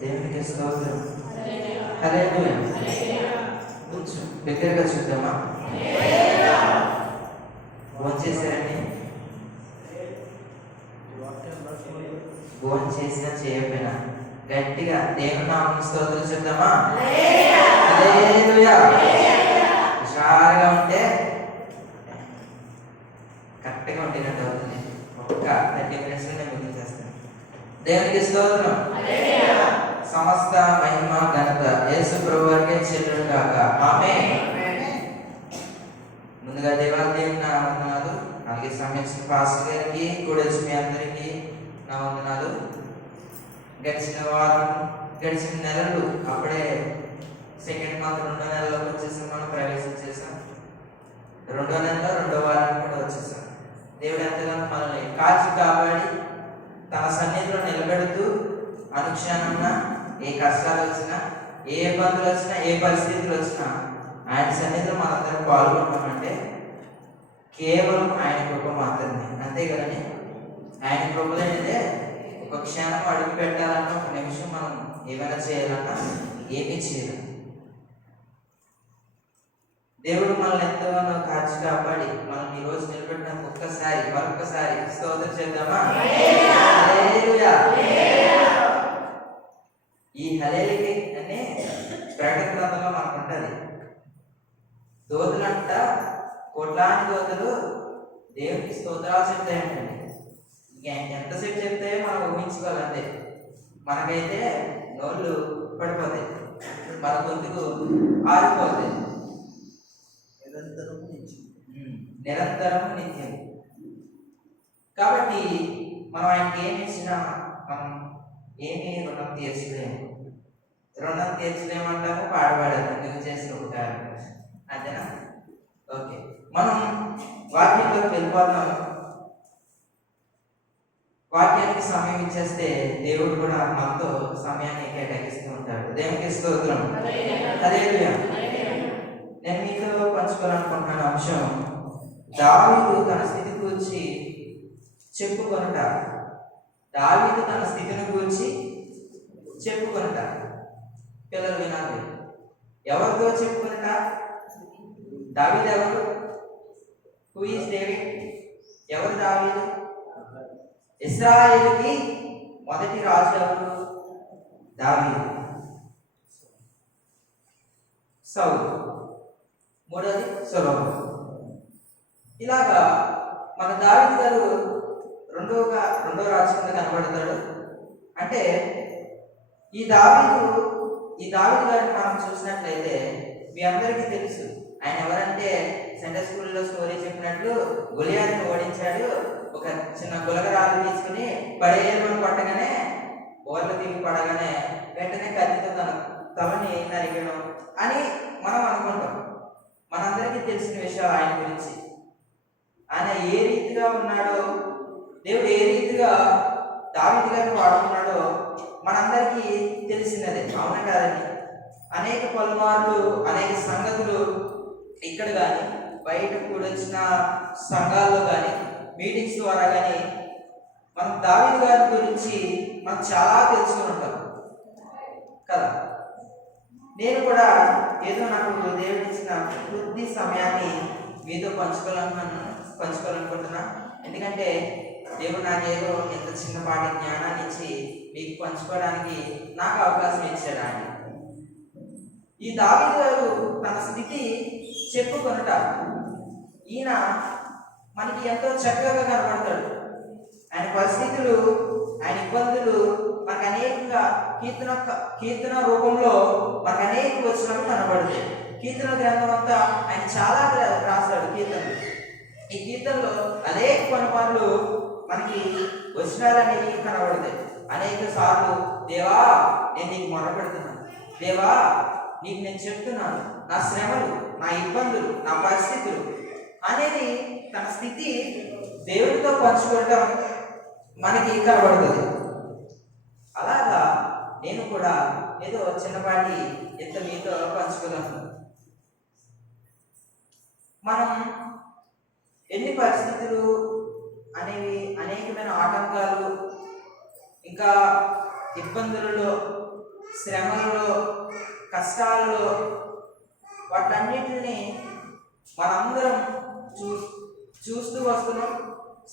దేవునికి స్తోత్రం. హల్లెలూయా. కొంచెం దగ్గరగా చూద్దామా? భోజనం చేశారండి? భోజనం చేసినా చేయకపోయినా గట్టిగా దేవుని నామమున స్తోత్రం చెప్దామా? హల్లెలూయా. హుషారుగా ఉంటే కరెక్ట్గా ఉంటేనట్టు అవుతుంది. ఒక్క 30 minutes నేను ముగించేస్తాను. దేవునికి స్తోత్రం. సమస్త మహిమ ఘనత యేసు ప్రభువుకే చెల్లును గాక. ఆమేన్. ముందుగా దేవాలయం నా వందనాలు. అలాగే సమయం పాస్టర్ గారికి కూడా మీ అందరికీ నా వందనాలు. గడిచిన వారం గడిచిన నెలలు అప్పుడే సెకండ్ మంత్ 2వ నెలలోకి వచ్చేసాం. మనం ప్రవేశించేసాం. 2వ నెలలో 2వ వారానికి కూడా వచ్చేసాం. దేవుడు ఎంతగానో మనల్ని కాచి కాపాడి తన సన్నిధిలో నిలబెడుతూ అనుక్షణంగా ఏ కష్టాలు వచ్చినా, ఏ ఇబ్బందులు వచ్చినా, ఏ పరిస్థితులు వచ్చినా ఆయన సన్నిధిలో మనందరం పాల్గొంటామంటే కేవలం ఆయన కృప మాత్రమే. అంతేగాని ఆయన కృప లేనిదే ఒక క్షణం అడుగు పెట్టాలన్నా, ఒక నిమిషం మనం ఏమైనా చేయాలన్నా ఏమీ చేయలేం. దేవుడు మనల్ని ఎంతగానో కాచి కాపాడి మనల్ని ఈరోజు నిలబెట్టినందుకు మరొక్కసారి స్తోత్రం చేద్దామా? హల్లెలూయా. ఈ హల్లెలూయా అనే ప్రకటన గ్రంథంలో మనకు ఉంటుంది. దూతలంట కోట్లాది దూతలు దేవునికి స్తోత్రాలు చెప్తాయంటండి. ఎంతసేపు చెప్తాయో మనం ఊహించుకోవాలంటే మనకైతే నోళ్ళు పడిపోతాయి, మన గొంతుకు ఆరిపోతాయి. నిరంతరం నిత్యం. కాబట్టి మనం ఆయనకి ఏమి ఇచ్చినా మనం ఏమీ రుణం తీర్చలేము. రుణం తీర్చలేమంటాము, పాడబడము నువ్వు చేసిన ఉపకారం. అంతేనా? ఓకే, మనం వాక్యంలోకి వెళ్ళిపోతాం. వాక్యానికి సమయం ఇచ్చేస్తే దేవుడు కూడా మనతో సమయాన్ని కేటాయిస్తూ ఉంటాడు. దేవునికి స్తోత్రం. హల్లెలూయా. నేను మీతో పంచుకోవాలనుకుంటున్న అంశం దావీదు తన స్థితి గురించి చెప్పుకొనుట. దావీదు తన స్థితిని గురించి చెప్పుకొనుట. పిల్లలు వినాలి. ఎవరితో చెప్పుకొనుట? దావీదు ఎవరు? Who is David? ఎవరు దావీదు? ఇశ్రాయేలుకి మొదటి రాజు ఎవరు? దావీదు. సౌలు. మూడోది సొలొమోను. ఇలాగా మన దావీదు గారు రెండో రాజు కింద కనబడతాడు. అంటే ఈ దావీదు గారిని మనం చూసినట్లయితే మీ అందరికీ తెలుసు ఆయన ఎవరంటే సండే స్కూల్లో స్టోరీ చెప్పినట్లు గొలియాతును ఓడించాడు. ఒక చిన్న గులగరాలు తీసుకుని పడేయమని పట్టగానే ఓర్లు తిరిగి పడగానే వెంటనే కత్తితో తన తలని నరికడం అని మనం అనుకుంటాం. మనందరికీ తెలిసిన విషయాలు ఆయన గురించి. ఆయన ఏ రీతిగా ఉన్నాడో, దేవుడు ఏ రీతిగా దావీదు గారిని వాడుకున్నాడో మనందరికీ తెలిసినదే. అవునా కాదండి? అనేక పలుమార్లు అనేక సంగతులు ఇక్కడ కానీ బయట కూడొచ్చిన సంఘాల్లో కానీ మీటింగ్స్ ద్వారా కానీ మనం దావీదు గారి గురించి మనం చాలా తెలుసుకుని ఉంటాం కదా. నేను కూడా ఏదో నాకు దేవుడు ఇచ్చిన కొద్ది సమయాన్ని మీతో పంచుకోవాలనుకుంటున్నా. ఎందుకంటే దేవుడు నాకేదో ఎంత చిన్నపాటి జ్ఞానాన్ని ఇచ్చి మీకు పంచుకోవడానికి నాకు అవకాశం ఇచ్చాడు ఆయన. ఈ దావీదు గారు తన స్థితి చెప్పుకొనుట. ఈయన మనకి ఎంతో చక్కగా కనబడతాడు. ఆయన పరిస్థితులు, ఆయన ఇబ్బందులు మనకు అనేకంగా కీర్తన రూపంలో మనకు అనేక వచనాలు కనబడతాయి. కీర్తన గ్రంథం అంతా ఆయన చాలా రాశాడు కీర్తనలు. ఈ కీర్తనలో అనేక పనులు మనకి వచనాలు అనేవి కనబడతాయి. అనేక సార్లు దేవా నేను నీకు మొరపెడుతున్నాను, దేవా నీకు నేను చెప్తున్నాను, నా శ్రమలు, నా ఇబ్బందులు, నా పరిస్థితులు అనేది తన స్థితి దేవుడితో పంచుకోవటం మనకి కనబడుతుంది. అలాగా నేను కూడా ఏదో చిన్నపాటి ఎంత మీతో పంచుకోగలను. మనం ఎన్ని పరిస్థితులు అనేవి, అనేకమైన ఆటంకాలు, ఇంకా ఇబ్బందులలో, శ్రమలలో, కష్టాలలో వాటన్నిటిని మనందరం చూస్తూ వస్తున్నాం,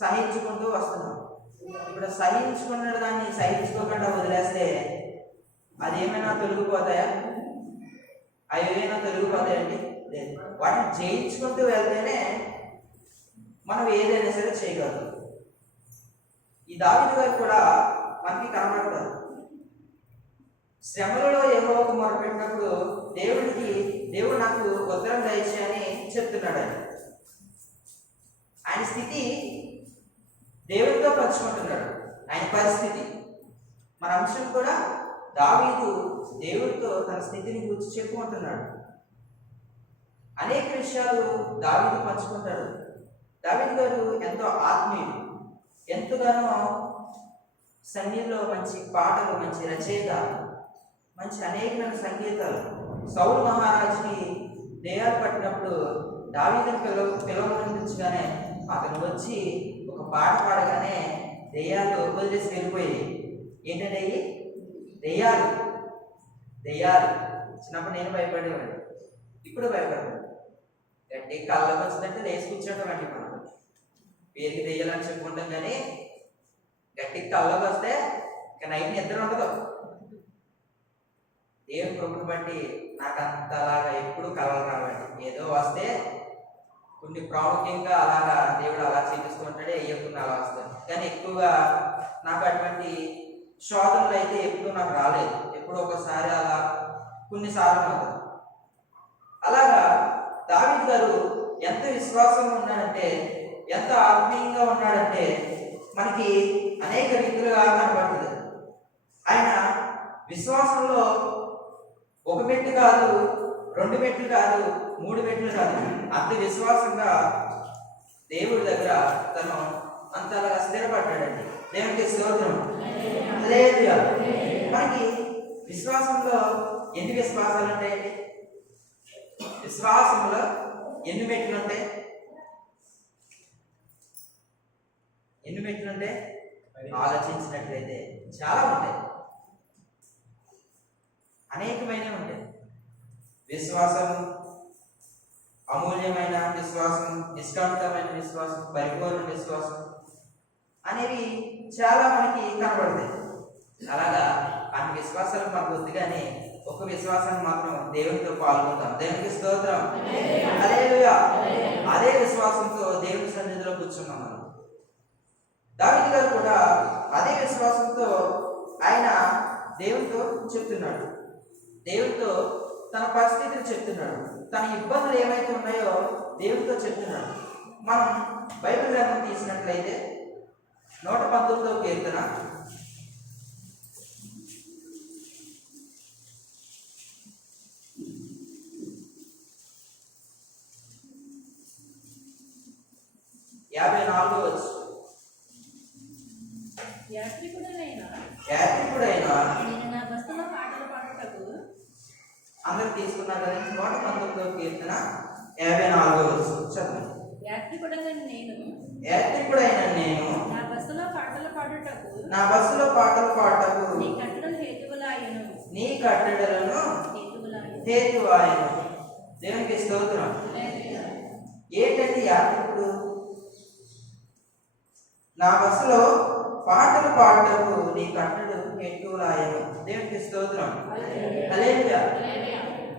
సహించుకుంటూ వస్తున్నాం. ఇప్పుడు సహించుకున్న దాన్ని సహించుకోకుండా వదిలేస్తే అది ఏమైనా తొలగిపోతాయా? అవి ఏమైనా తొలగిపోతాయండి? లేదు. వాటిని జయించుకుంటూ వెళ్తేనే మనం ఏదైనా సరే చేయగలం. ఈ దావీదు గారు కూడా మనకి కనబడతారు. శ్రమలలో యెహోవాకు మొరపెట్టినప్పుడు దేవుడు నాకు ఉత్తరం దయచేయని చెప్తున్నాడు. ఆయన స్థితి దేవుడితో పంచుకుంటున్నాడు. ఆయన పరిస్థితి, మన అంశం కూడా దావీదు దేవుడితో తన స్థితిని గురించి చెప్పుకుంటున్నాడు. అనేక విషయాలు దావీదు పంచుకుంటాడు. దావీదు గారు ఎంతో ఆత్మీయుడు, ఎంతగానో సన్నిధిలో మంచి పాటలు, మంచి రచయిత, మంచి అనేకమైన సంగీతాలు. సౌలు మహారాజుకి దెయ్యాలు పట్టినప్పుడు దావీదుని పిలవనిపించగానే అతను వచ్చి ఒక పాట పాడగానే దెయ్యాలు వదిలేసి వెళ్ళిపోయి. ఏంటంటే దెయ్యాలు దెయ్యాలు చిన్నప్పుడు నేను భయపడేవాడిని, ఇప్పుడు భయపడతాను. గట్టి కళ్ళకి వచ్చిందంటే లేచి కూర్చోటం అండి. మనం పేరుకి దెయ్యాలని చెప్పుకుంటాం, కానీ గట్టి కళ్ళకి వస్తే ఇక నైట్ నిద్ర ఉండదు. దేవుని కృపను బట్టి నాకు అంతలాగా ఎప్పుడు కలలు రావండి. ఏదో వస్తే కొన్ని ప్రాముఖ్యంగా అలాగా దేవుడు అలా చూపిస్తూ ఉంటాడే, వేయకుండా అలా వస్తాడు. కానీ ఎక్కువగా నాకు అటువంటి శోధనలు అయితే ఎప్పుడు నాకు రాలేదు. ఎప్పుడు ఒకసారి అలా, కొన్నిసార్లు మాత్రం. అలాగా దావీదు గారు ఎంత విశ్వాసంగా ఉన్నాడంటే, ఎంత ఆత్మీయంగా ఉన్నాడంటే మనకి అనేక రీతులుగా కనబడుతుంది. ఆయన విశ్వాసంలో ఒక మెట్టు కాదు, 2 మెట్లు కాదు, 3 మెట్లు కాదు, అంత విశ్వాసంగా దేవుడి దగ్గర తను అంతలాగా స్థిరపడ్డాడండి. దేవునికి స్తోత్రం. హల్లెలూయా. మనకి విశ్వాసంలో ఎన్ని విశ్వాసాలు ఉంటాయండి? విశ్వాసంలో ఎన్ని మెట్లు ఉంటాయి? ఎన్ని మెట్లు ఉంటాయి? ఆలోచించినట్లయితే చాలా ఉంటాయి, అనేకమైనవి ఉంటాయి. విశ్వాసం, అమూల్యమైన విశ్వాసం, నిష్కాంతమైన విశ్వాసం, పరిపూర్ణ విశ్వాసం అనేవి చాలా మనకి కనబడతాయి. అలాగా అన్ని విశ్వాసాలు మనకు వద్దు, కానీ ఒక విశ్వాసాన్ని మాత్రం దేవునితో పాల్గొంటాం. దేవునికి స్తోత్రం. హల్లెలూయా. అదే విశ్వాసంతో దేవుని సన్నిధిలో కూర్చున్నాం మనం. దావీదు గారు కూడా అదే విశ్వాసంతో ఆయన దేవునితో చెప్తున్నాడు. దేవునితో తన పరిస్థితిని చెప్తున్నాడు. తన ఇబ్బందులు ఏమైతే ఉన్నాయో దేవునితో చెప్తున్నాడు. మనం బైబిల్ గ్రంథం తీసినట్లయితే 119వ కీర్తన 54వ వచనం. యాత్రికుడైనా నేను నా బస్సులో పాటలు పాడుటకు. అందరూ తీసుకున్నారు కదా. 119వ కీర్తన 54వ వచనం చదవండి. యాత్రికుడైన నేను నా బస్సులో పాటలు పాడుటకు నీ కట్టడలు హేతువులాయెను. దేవునికి స్తోత్రం. ఏంటంటే యాత్రికుడు? నా బస్సులో పాటలు పాడటకు నీ కట్టడు హేతువులాయెను. దేవునికి స్తోత్రం. హల్లెలూయా.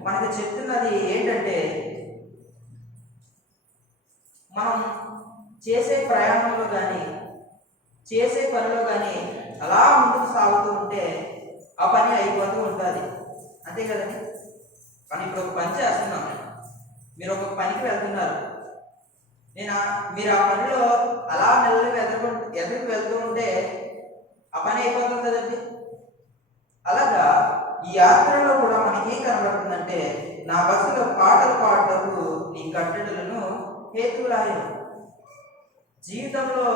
మనకు చెప్తున్నది ఏంటంటే, మనం చేసే ప్రయాణంలో కానీ, చేసే పనిలో కానీ అలా ముందుకు సాగుతూ ఉంటే ఆ పని అయిపోతూ ఉంటుంది. అంతే కదండి. కానీ ఇప్పుడు ఒక పని చేస్తున్నాం, మీరు ఒక పనికి వెళ్తున్నారు. మీరు ఆ పనిలో అలా మెల్లగా ఎదురుకు వెళ్తూ ఉంటే ఆ పని అయిపోతుంది కదండి. అలాగా ఈ యాత్రలో కూడా మనకి ఏం కనబడుతుందంటే, నా బస్సులో పాటలు పాడటకు నీ కట్టడలను హేతువులాయెను. జీవితంలో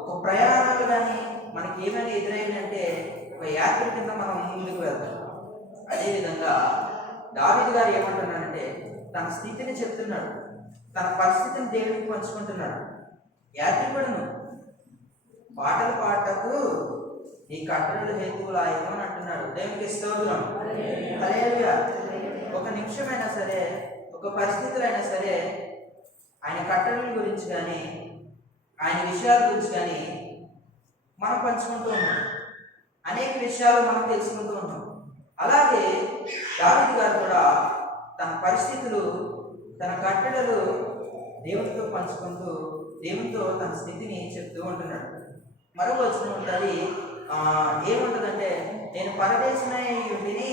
ఒక ప్రయాణాలు కానీ మనకి ఏమైనా ఎదురైందంటే ఒక యాత్ర కింద మనం ముందుకు వెళ్తాం. అదేవిధంగా దావీదు గారు ఏమంటున్నాడంటే, తన స్థితిని చెప్తున్నాడు, తన పరిస్థితిని దేవుడికి పంచుకుంటున్నాడు. యాత్రికుడును పాటలు పాడటకు ఈ కట్టడలు హేతువులాయను అని అంటున్నాడు. దేవునికి స్తోత్రం. హల్లెలూయా. ఒక నిమిషమైనా సరే, ఒక పరిస్థితులు అయినా సరే, ఆయన కట్టడల గురించి కానీ ఆయన విషయాల గురించి కానీ మనం పంచుకుంటూ ఉన్నాం. అనేక విషయాలు మనం తెలుసుకుంటూ ఉన్నాం. అలాగే దావీదు గారు కూడా తన పరిస్థితులు, తన కట్టడలు దేవునితో పంచుకుంటూ దేవునితో తన స్థితిని చెప్తూ ఉంటున్నాడు. మరొక వచనం ఉంటుంది, ఏముంటుందంటే, నేను పరదేశమై ఉండిని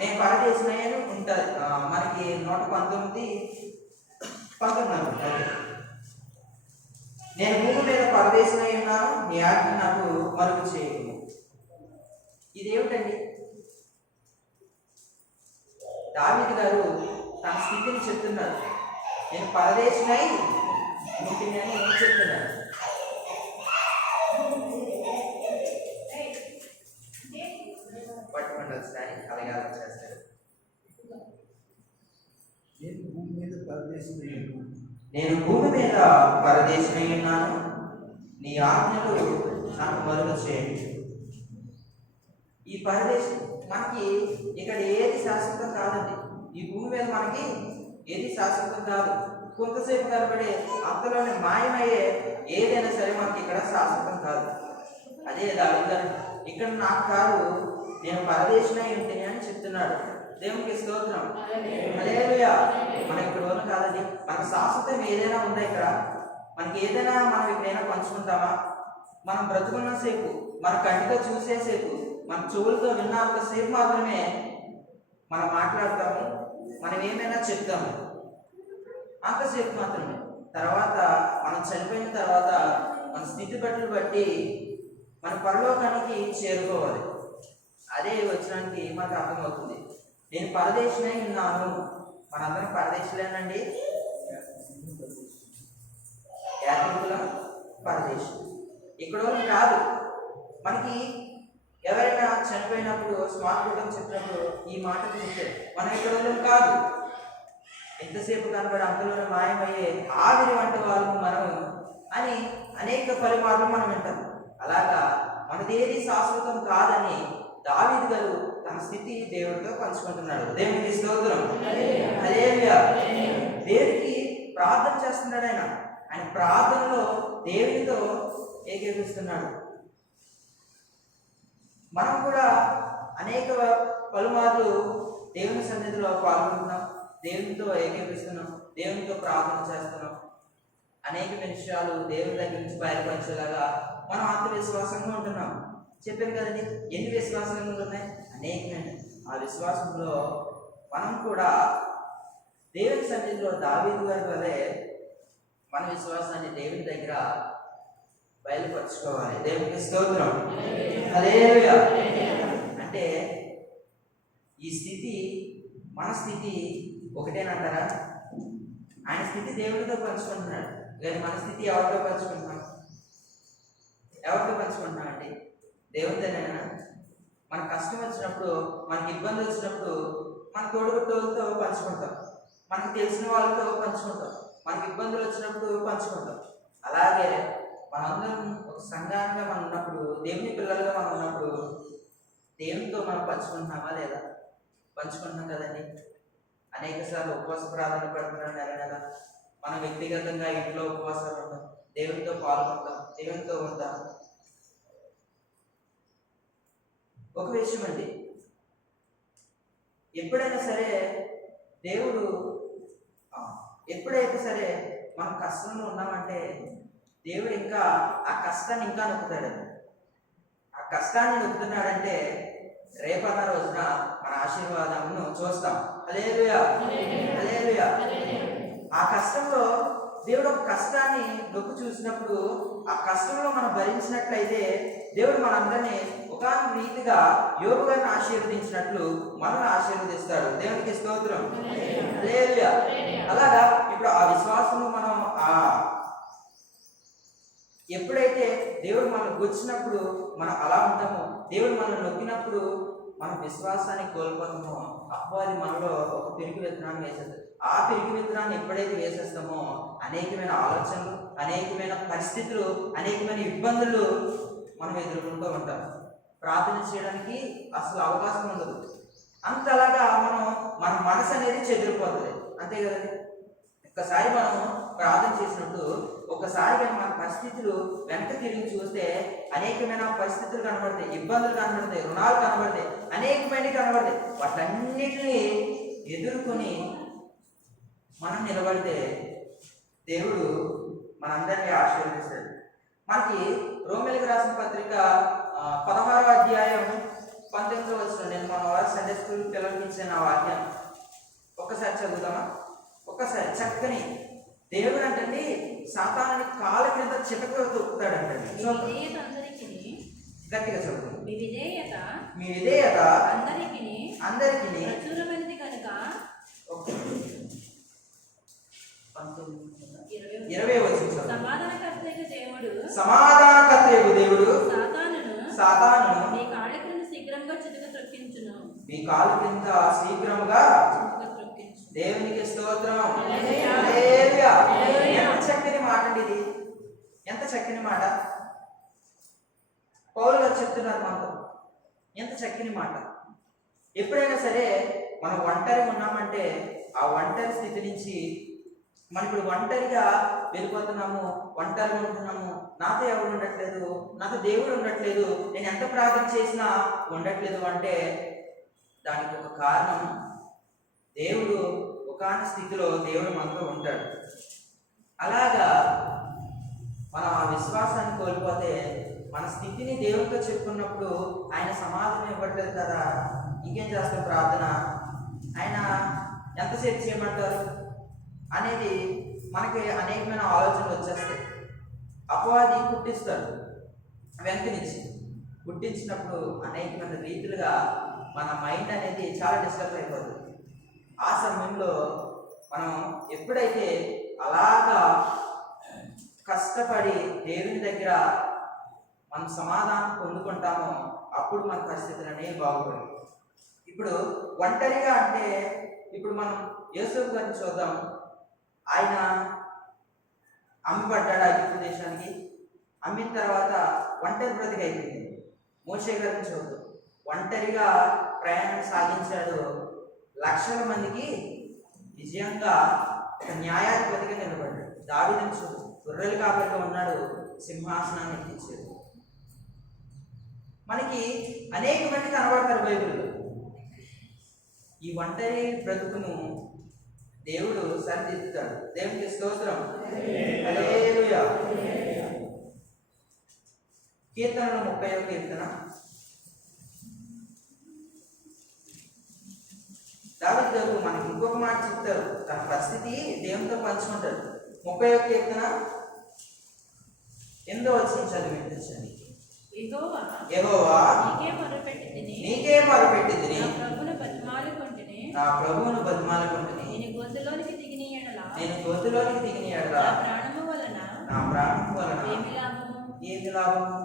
నేను పరదేశమయ్యను ఉంటుంది. మనకి 119 నేను భూమి మీద పరదేశమై ఉన్నాను, నీ ఆజ్ఞ నాకు మరుగు చేయను. ఇదేమిటండి? దావీదు గారు తన స్థితిని చెప్తున్నారు. నేను పరదేశమై ఉంటుంది అని చెప్తున్నాడు. పట్టుకుంటారు అలాగే అలా చేస్తారు. నేను భూమి మీద పరదేశమై ఉన్నాను, నీ ఆజ్ఞలు నాకు మరుగు చేయండి. ఈ పరదేశం మనకి ఇక్కడ ఏది శాశ్వతం కాదండి. ఈ భూమి మీద మనకి ఏది శాశ్వతం కాదు. కొంతసేపు కనబడే అంతలోనే మాయమయ్యే ఏదైనా సరే మనకి ఇక్కడ శాశ్వతం కాదు. అదే దావీదు గారు ఇక్కడ నాకు కాదు, నేను పరదేశమై ఉంటుంది అని చెప్తున్నాడు. దేవునికి స్తోత్రం. హల్లెలూయా. మనం ఇక్కడ ఉన్న కాదండి, మనకు శాశ్వతం ఏదైనా ఉందా? ఇక్కడ మనకి ఏదైనా మనం ఎక్కడైనా పంచుకుంటామా? మనం బ్రతుకున్న సేపు, మన కంటితో చూసేసేపు, మన చెవులతో విన్నంతసేపు మాత్రమే మనం మాట్లాడతాము, మనం ఏమైనా చెప్తాము, అంతసేపు మాత్రమే. తర్వాత మనం చనిపోయిన తర్వాత మన స్థితి బట్టి మన పరలోకానికి చేరుకోవాలి. అదే వచనానికి మనకు అర్థమవుతుంది. నేను పరదేశమై ఉన్నాను. మనందరం పరదేశులేనండి. యాత్రికుల పరదేశం ఇక్కడ కాదు. మనకి ఎవరైనా చనిపోయినప్పుడు స్మార్ట్ ఫోటో చెప్పినప్పుడు ఈ మాట చెప్పారు, మనం ఇక్కడ కాదు. ఎంతసేపు కనబడి అంతలోనే మాయమయ్యే ఆవిరి వంటి వాళ్ళు మనం అని అనేక పలుమార్లు మనం వింటాం. అలాగా మనదేది శాశ్వతం కాదని దావీదు గారు తన స్థితి దేవుడితో పంచుకుంటున్నాడు. దేవునికి స్తోత్రం. హల్లెలూయా. దేవునికి ప్రార్థన చేస్తున్నాడు. ఆయన ప్రార్థనలో దేవునితో ఏకీభవిస్తున్నాడు. మనం కూడా అనేక పలుమార్లు దేవుని సన్నిధిలో పాల్గొంటున్నాం, దేవునితో ఏకీభవిస్తున్నాం, దేవునితో ప్రార్థన చేస్తున్నాం. అనేక విషయాలు దేవుని దగ్గర నుంచి బయలుపరిచేలాగా మనం ఆత్మవిశ్వాసంగా ఉంటున్నాం. చెప్పాను కదండి, ఎన్ని విశ్వాసాలు ఉన్నాయి? అనేకమండి. ఆ విశ్వాసంలో మనం కూడా దేవుని సన్నిధిలో దావీదు గారి వలె మన విశ్వాసాన్ని దేవుని దగ్గర బయలుపరుచుకోవాలి. దేవునికి స్తోత్రం. హల్లెలూయా. అంటే ఈ స్థితి మన స్థితి ఒకటేనంటారా? ఆయన స్థితి దేవుడితో పంచుకుంటున్నాడు, కానీ మన స్థితి ఎవరితో పంచుకుంటున్నాం? అండి దేవుడితోనేనా? మన కష్టం వచ్చినప్పుడు, మనకి ఇబ్బంది వచ్చినప్పుడు మన తోడుగుట్టోళ్ళతో పంచుకుంటాం, మనకు తెలిసిన వాళ్ళతో పంచుకుంటాం, మనకి ఇబ్బందులు వచ్చినప్పుడు పంచుకుంటాం. అలాగే మనందరం ఒక సంఘంగా మనం ఉన్నప్పుడు, దేవుని పిల్లలుగా మనం ఉన్నప్పుడు దేవునితో మనం పంచుకుంటున్నామా లేదా? పంచుకుంటున్నాం కదండి. అనేక సార్లు ఉపవాస ప్రార్థన పడుతున్నాం నెల. మనం వ్యక్తిగతంగా ఇంట్లో ఉపవాసాలు ఉంటాం, దేవునితో పాల్గొంటాం, దేవునితో ఉంటాం. ఒక విషయం అండి, ఎప్పుడైనా సరే దేవుడు ఎప్పుడైతే సరే మనం కష్టంలో ఉన్నామంటే దేవుడు ఇంకా ఆ కష్టాన్ని ఇంకా నొక్కుతాడండి. ఆ కష్టాన్ని నొక్కుతున్నాడంటే రేపన్న రోజున మన ఆశీర్వాదమును చూస్తాం. హల్లెలూయా. హల్లెలూయా. ఆ కష్టంలో దేవుడు ఒక కష్టాన్ని నొక్కు చూసినప్పుడు, ఆ కష్టంలో మనం భరించినట్లయితే దేవుడు మనందరినీ ఒకానొక రీతిగా యోబు గారిని ఆశీర్వదించినట్లు మనల్ని ఆశీర్వదిస్తాడు. దేవునికి స్తోత్రం. హల్లెలూయా. అలాగా ఇప్పుడు ఆ విశ్వాసము మనం ఎప్పుడైతే దేవుడు మనం గుచ్చినప్పుడు మనం అలా ఉంటామో, దేవుడు మనం నొక్కినప్పుడు మన విశ్వాసాన్ని కోల్పోతామో, అపవాది మనలో ఒక పిరికి విత్తనాన్ని వేసేది. ఆ పిరికి విత్తనాన్ని ఎప్పుడైతే వేసేస్తామో అనేకమైన ఆలోచనలు, అనేకమైన పరిస్థితులు, అనేకమైన ఇబ్బందులు మనం ఎదుర్కొంటూ ఉంటాం. ప్రార్థన చేయడానికి అసలు అవకాశం ఉండదు. అంతలాగా మన మనసు అనేది చెదిరిపోతుంది. అంతే కదండి. ఒక్కసారి మనం ప్రార్థన చేసినప్పుడు ఒకసారి కానీ మన పరిస్థితులు వెనక తిరిగి చూస్తే అనేకమైన పరిస్థితులు కనబడతాయి, ఇబ్బందులు కనబడతాయి, రుణాలు కనబడతాయి, అనేకమైనవి కనబడతాయి. వాటన్నిటిని ఎదుర్కొని మనం నిలబడితే దేవుడు మనందరినీ ఆశీర్వదిస్తాడు. మనకి రోమిలికి రాసిన పత్రిక 16వ అధ్యాయం 19వ వచనం, నేను మన వారి సండే స్కూల్ పిల్లలకి ఇచ్చిన ఆ వాక్యం ఒక్కసారి చదువుతామా? ఒక్కసారి. చక్కని దేవుడు అంటండి సాతానుని కాళ్ళ కింద చితక తొక్కుతాడంటండి. గట్టిగా చదువు. మీ విధేయత అందరికీ ప్రచురమైనది కనుక 20వ వచనం. సమాధానకర్తయగు దేవుడు సాతానును మీ కాళ్ళ కింద శీఘ్రంగా చితక త్రొక్కించును. మీ కాళ్ళ కింద శీఘ్రముగా. దేవునికి స్తోత్రం. హల్లెలూయా. ఎంత చక్కని మాట అండి ఇది, ఎంత చక్కని మాట. పౌలు గారు చెప్తున్నారు మనతో, ఎంత చక్కని మాట. ఎప్పుడైనా సరే మనం ఒంటరిగా ఉన్నామంటే ఆ ఒంటరి స్థితి నుంచి మనం ఇప్పుడు ఒంటరిగా వెళ్ళిపోతున్నాము, ఒంటరిగా ఉంటున్నాము, నాతో ఎవరు ఉండట్లేదు, నాతో దేవుడు ఉండట్లేదు, నేను ఎంత ప్రార్థన చేసినా ఉండట్లేదు అంటే దానికి ఒక కారణం, దేవుడు ఒకాన స్థితిలో దేవుడు మనతో ఉంటాడు. అలాగా మనం ఆ విశ్వాసాన్ని కోల్పోతే మన స్థితిని దేవుడితో చెప్పుకున్నప్పుడు ఆయన సమాధానం ఇవ్వట్లేదు కదా, ఇంకేం చేస్తాం ప్రార్థన, ఆయన ఎంతసేపు చేయమంటారు అనేది మనకి అనేకమైన ఆలోచనలు వచ్చేస్తాయి. అపవాది పుట్టిస్తాడు వెనక నుంచి. పుట్టించినప్పుడు అనేకమైన రీతిలుగా మన మైండ్ అనేది చాలా డిస్టర్బ్ అయిపోతుంది. ఆ సమయంలో మనం ఎప్పుడైతే అలాగా కష్టపడి దేవుని దగ్గర మనం సమాధానం పొందుకుంటామో అప్పుడు మన పరిస్థితులు అనేవి బాగుపడవు. ఇప్పుడు ఒంటరిగా అంటే ఇప్పుడు మనం యోసేపు గారిని చూద్దాం. ఆయన అమ్మబడ్డాడు ఐగుప్తు దేశానికి. అమ్మిన తర్వాత ఒంటరి బ్రతికి అయిపోయింది. మోషే గారిని చూద్దాం. ఒంటరిగా ప్రయాణం సాగించాడు. లక్షల మందికి విజయంగా న్యాయాధిపతిగా నిలబడ్డాడు. దావీదుని చూద్దాం. గొర్రెలు కాపరిగా ఉన్నాడు, సింహాసనాన్ని ఎక్కించాడు. మనకి అనేక మంది కనబడతారు బైబిల్లో. ఈ ఒంటరి బ్రతుకును దేవుడు సరిదిద్దుతాడు. దేవునికి స్తోత్రం. హల్లెలూయా. కీర్తనలు 30వ కీర్తన. దావీదు గారు మనకి ఇంకొక మాట చెప్తారు, తన పరిస్థితి దేవునితో పంచుకుంటారు. 30వ కీర్తన 8వ వచనం చదివి వినిపించండి. యెహోవా నీకే మొరపెట్టితిని, నా ప్రభువును బతిమాలుకొంటిని, నేను గోతులోనికి దిగిన ఎడల నా ప్రాణము వలన ఏమి లాభము.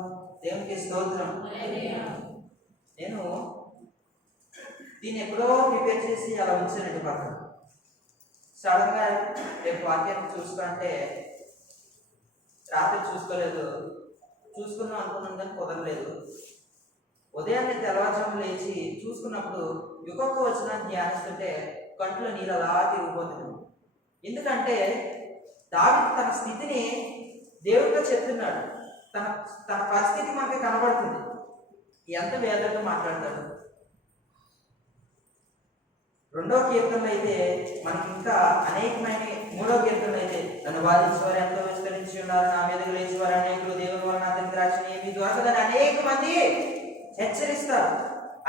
దేవునికి స్తోత్రం. నేను దీన్ని ఎప్పుడో ప్రిపేర్ చేసి అలా ఉంచానండి పక్కన. సడన్ గా రేపు వాక్యాన్ని చూసుకుంటే రాత్రి చూసుకోలేదు, చూసుకున్నాం అనుకున్నాం కానీ కుదరలేదు. ఉదయాన్నే తెల్లవారుజాము లేచి చూసుకున్నప్పుడు ఒక్కొక్క వచనాన్ని ధ్యానిస్తుంటే కంట్లో నీళ్ళు అలా తిరిగిపోతుంది. ఎందుకంటే దావీదు తన స్థితిని దేవుడితో చెప్తున్నాడు. తన తన పరిస్థితి మనకి కనబడుతుంది. ఎంత వేదనతో మాట్లాడతాడు. 2వ కీర్తనలో అయితే మనకి ఇంకా అనేకమైన, 3వ కీర్తనలో అయితే నన్ను బాధించేవారు ఎంతో విస్తరించి ఉన్నారు, నా మీదకి లేచేవారు అనేకులు, దేవుని వలన అతనికి రక్షణ ఏమీ దొరకదని అనేక మంది హెచ్చరిస్తారు,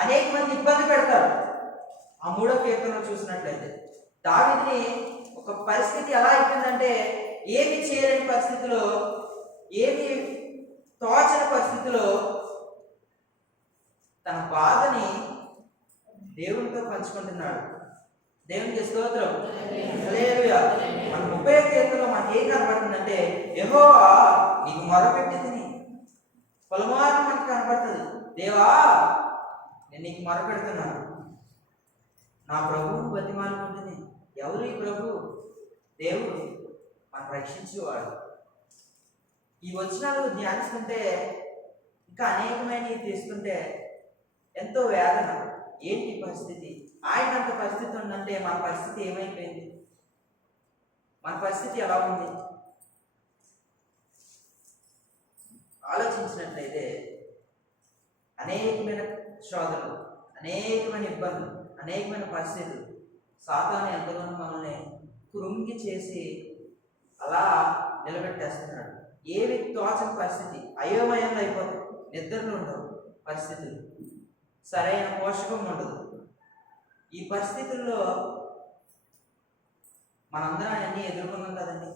అనేక మంది ఇబ్బంది పెడతారు. ఆ 3వ కీర్తనలో చూసినట్లయితే దావీదుని ఒక పరిస్థితి ఎలా అయిపోయిందంటే ఏమి చేయలేని పరిస్థితిలో, ఏమి తోచని పరిస్థితిలో తన బాధని దేవునితో పంచుకుంటున్నాడు. దేవునికి స్తోత్రం. హల్లెలూయా. మన 30వ కీర్తనలో మనకి ఏం కనబడుతుందంటే యెహోవా నీకు మొరపెట్టితిని. పలుమార్లు మనకు కనబడుతుంది, దేవా నేను నీకు మొరపెడుతున్నాను, నా ప్రభువును బతిమాలుకుంటుంది, ఎవరు ఈ ప్రభు? దేవుడు, మనం రక్షించేవాడు. ఈ వచనాలు ధ్యానిస్తుంటే ఇంకా అనేకమైనవి తీసుకుంటే ఎంతో వేదన. ఏంటి పరిస్థితి? ఆయనంత పరిస్థితి ఉందంటే మన పరిస్థితి ఏమైపోయింది? మన పరిస్థితి ఎలా ఉంది? ఆలోచించినట్లయితే అనేకమైన శోధనలు, అనేకమైన ఇబ్బందులు, అనేకమైన పరిస్థితులు, సాతాను ఎంతగానో మనల్ని కృంగి చేసి అలా నిలబెట్టేస్తున్నాడు. ఏవి తోచని పరిస్థితి, అయోమయంగా అయిపోతుంది. నిద్రలు ఉండవు పరిస్థితులు, సరైన పోషకం ఉండదు. ఈ పరిస్థితుల్లో మనందరం అవన్నీ ఎదుర్కొన్నాం కదండి.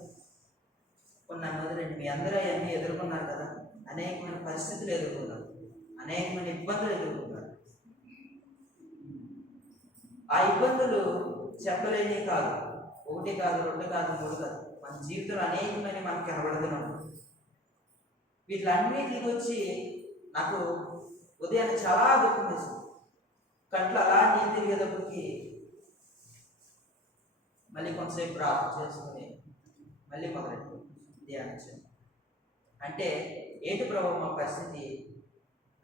కొన్ని వదిలేండి, మీ అందరూ అవన్నీ ఎదుర్కొన్నారు కదా. అనేకమైన పరిస్థితులు ఎదుర్కొన్నారు, అనేకమైన ఇబ్బందులు ఎదుర్కొన్నారు. ఆ ఇబ్బందులు చెప్పలేని కాదు, ఒకటి కాదు, రెండు కాదు, మూడు కాదు. మన జీవితంలో అనేకమైన మనకు కనబడుతున్నాం. వీటిలన్నిటికి వచ్చి నాకు ఉదయాన్నే చాలా దుఃఖం వేసింది. కంట్లో అలా నీళ్ళు తిరిగేటప్పటికి మళ్ళీ కొంతసేపు ప్రార్థన చేసుకుని మళ్ళీ మొదలెట్టు ధ్యానించాను. అంటే ఏంటి ప్రభు మా పరిస్థితి?